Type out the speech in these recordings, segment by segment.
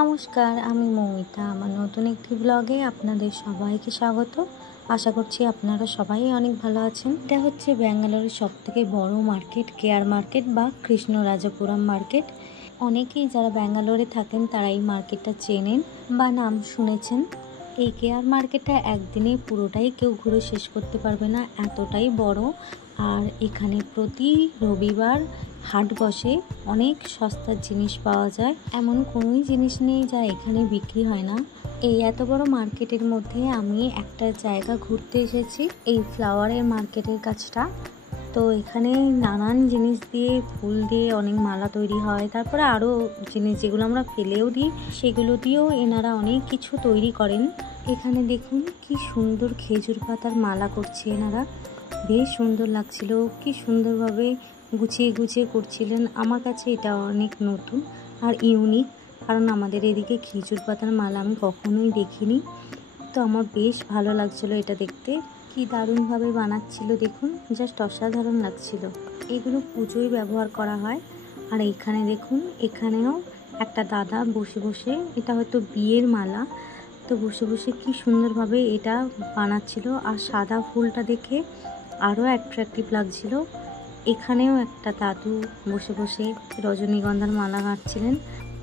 নমস্কার, আমি মৌমিতা। আমার নতুন একটি ব্লগে আপনাদের সবাইকে স্বাগত। আশা করছি আপনারা সবাই অনেক ভালো আছেন। এটা হচ্ছে ব্যাঙ্গালোরের সবথেকে বড় মার্কেট, কেয়ার মার্কেট বা কৃষ্ণরাজাপুরম মার্কেট। অনেকেই যারা ব্যাঙ্গালোরে থাকেন তারা এই মার্কেটটা চেনেন বা নাম শুনেছেন। এই কেয়ার মার্কেটটা একদিনে পুরোটাই কেউ ঘুরে শেষ করতে পারবে না, এতটাই বড়। আর এখানে প্রতি রবিবার হাট বসে, অনেক সস্তার জিনিস পাওয়া যায়। এমন কোনোই জিনিস নেই যা এখানে বিক্রি হয় না। এই এত বড় মার্কেটের মধ্যে আমি একটা জায়গা ঘুরতে এসেছি, এই ফ্লাওয়ারের মার্কেটের কাছটা। তো এখানে নানান জিনিস দিয়ে, ফুল দিয়ে অনেক মালা তৈরি হয়। তারপরে আরও জিনিস যেগুলো আমরা ফেলেও দিই, সেগুলো দিয়েও এনারা অনেক কিছু তৈরি করেন। এখানে দেখুন কি সুন্দর খেজুর পাতার মালা করছে এনারা, বেশ সুন্দর লাগছিল। কি সুন্দরভাবে গুছিয়ে গুছিয়ে করছিলেন। আমার কাছে এটা অনেক নতুন আর ইউনিক, কারণ আমাদের এদিকে খেজুর পাতার মালা আমি কখনোই দেখিনি। তো আমার বেশ ভালো লাগছিলো এটা দেখতে। কি দারুণভাবে বানাচ্ছিল দেখুন, জাস্ট অসাধারণ লাগছিল। এগুলো পুজোয় ব্যবহার করা হয়। আর এখানে দেখুন, এখানেও একটা দাদা বসে বসে, এটা হয়তো বিয়ের মালা, তো বসে বসে কি সুন্দরভাবে এটা বানাচ্ছিল। আর সাদা ফুলটা দেখে আরও অ্যাট্রাকটিভ লাগছিল। এখানেও একটা দাদু বসে বসে রজনীগন্ধার মালা গাঁথছিলেন।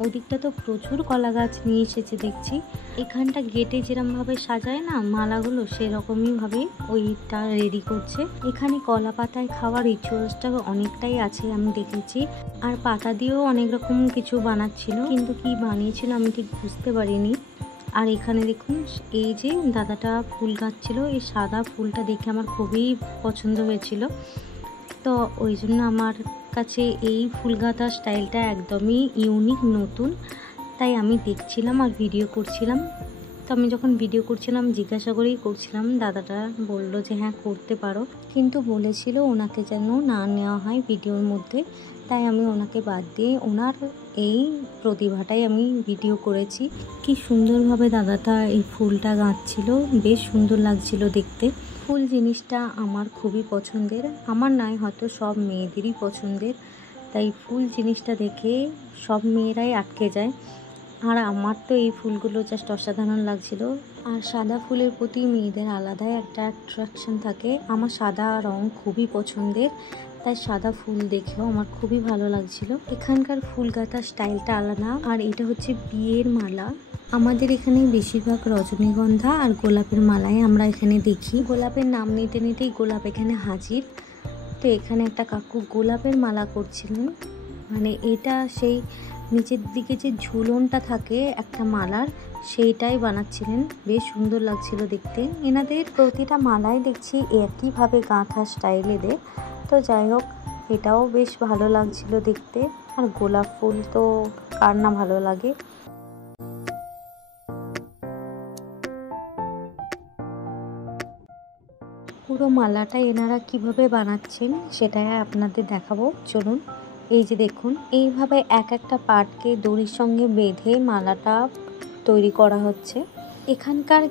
ওদিকটা তো প্রচুর কলা গাছ নিয়ে এসেছে দেখছি। এখানটা গেটে যেরকমভাবে সাজায় না মালাগুলো, সেরকমইভাবে ওইটা রেডি করছে। এখানে কলা পাতায় খাওয়ার রিচুয়ালসটা অনেকটাই আছে আমি দেখেছি। আর পাতা দিয়েও অনেক রকম কিছু বানাচ্ছিল, কিন্তু কি বানিয়েছিল আমি ঠিক বুঝতে পারিনি। আর এখানে দেখুন, এই যে দাদাটা ফুল গাঁথছিল, এই সাদা ফুলটা দেখে আমার খুবই পছন্দ হয়েছিল। তো ওই জন্য আমার কাছে এই ফুল গাঁথার স্টাইলটা একদমই ইউনিক, নতুন। তাই আমি দেখছিলাম আর ভিডিও করছিলাম। তো আমি যখন ভিডিও করছিলাম জিজ্ঞাসা করেই করছিলাম, দাদাটা বলল যে হ্যাঁ করতে পারো, কিন্তু বলেছিল ওনাকে যেন না নেওয়া হয় ভিডিওর মধ্যে। তাই আমি ওনাকে বাদ দিয়ে ওনার এই প্রতিভাটাই আমি ভিডিও করেছি। কি সুন্দরভাবে দাদাটা এই ফুলটা গাঁথছিল, বেশ সুন্দর লাগছিল দেখতে। ফুল জিনিসটা আমার খুবই পছন্দের, আমার নয় হয়তো সব মেয়েদেরই পছন্দের। তাই ফুল জিনিসটা দেখে সব মেয়েরাই আটকে যায়। আর আমার তো এই ফুলগুলো জাস্ট অসাধারণ লাগছিল। আর সাদা ফুলের প্রতি মেয়েদের আলাদাই একটা অ্যাট্রাকশন থাকে। আমার সাদা রং খুবই পছন্দের, তাই সাদা ফুল দেখেও আমার খুবই ভালো লাগছিল। এখানকার ফুল গাঁথার স্টাইলটা আলাদা। আর এটা হচ্ছে বিয়ের মালা। আমাদের এখানে বেশিরভাগ রজনীগন্ধা আর গোলাপের মালাই আমরা এখানে দেখি। গোলাপের নাম নিতে নিতেই গোলাপ এখানে হাজির। তো এখানে একটা কাকু গোলাপের মালা করছিলেন, মানে এটা সেই নিচের দিকে যে ঝুলনটা থাকে একটা মালার, সেইটাই বানাচ্ছিলেন। বেশ সুন্দর লাগছিল দেখতে। এনাদের প্রতিটা মালাই দেখছি একইভাবে গাঁথা স্টাইলেদের। তো যাই হোক, এটাও বেশ ভালো লাগছিল দেখতে। আর গোলাপ ফুল তো কার না ভালো লাগে। পুরো মালাটা এনারা কিভাবে বানাচ্ছেন সেটাই আপনাদের দেখাবো, চলুন। এই যে দেখুন, এইভাবে এক একটা পার্টকে দড়ির সঙ্গে বেঁধে মালাটা তৈরি করা হচ্ছে। এখানকার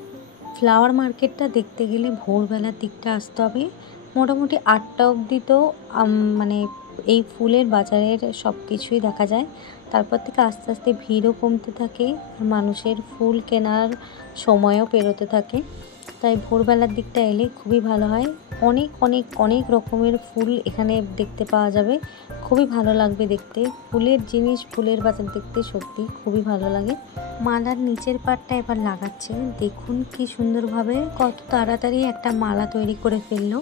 ফ্লাওয়ার মার্কেটটা দেখতে গেলে ভোরবেলার দিকটা আসতে হবে। মোটামুটি 8টা অবধি তো মানে এই ফুলের বাজারের সব কিছুই দেখা যায়। তারপর থেকে আস্তে আস্তে ভিড়ও কমতে থাকে, মানুষের ফুল কেনার সময়ও পেরোতে থাকে। তাই ভোরবেলার দিকটা এলে খুবই ভালো হয়। অনেক অনেক অনেক রকমের ফুল এখানে দেখতে পাওয়া যাবে, খুবই ভালো লাগবে দেখতে। ফুলের জিনিস, ফুলের বাজার দেখতে সত্যি খুবই ভালো লাগে। মালার নিচের পাটটা এবার লাগাচ্ছে, দেখুন কি সুন্দরভাবে, কত তাড়াতাড়ি একটা মালা তৈরি করে ফেললো।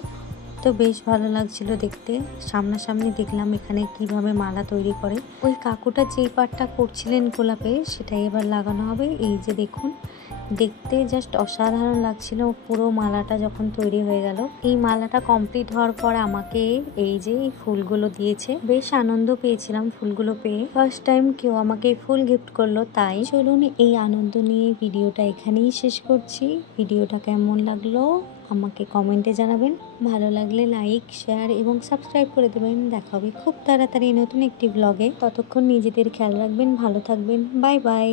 তো বেশ ভালো লাগছিল দেখতে। সামনাসামনি দেখলাম এখানে কিভাবে মালা তৈরি করে। ওই কাকুটা যেই পাটটা করছিলেন গোলাপের, সেটাই এবার লাগানো হবে। এই যে দেখুন, দেখতে জাস্ট অসাধারণ লাগছিল পুরো মালাটা যখন তৈরি হয়ে গেল। এই মালাটা কমপ্লিট হওয়ার পর আমাকে এই যে এই ফুলগুলো দিয়েছে, বেশ আনন্দ পেয়েছিলাম ফুলগুলো পেয়ে। ফার্স্ট টাইম কেউ আমাকে ফুল গিফট করলো। তাই চলুন, এই আনন্দ নিয়ে ভিডিওটা এখানেই শেষ করছি। ভিডিওটা কেমন লাগলো আমাকে কমেন্টে জানাবেন। ভালো লাগলে লাইক, শেয়ার এবং সাবস্ক্রাইব করে দেবেন। দেখা হবে খুব তাড়াতাড়ি নতুন একটি ব্লগে। ততক্ষণ নিজেদের খেয়াল রাখবেন, ভালো থাকবেন। Bye bye.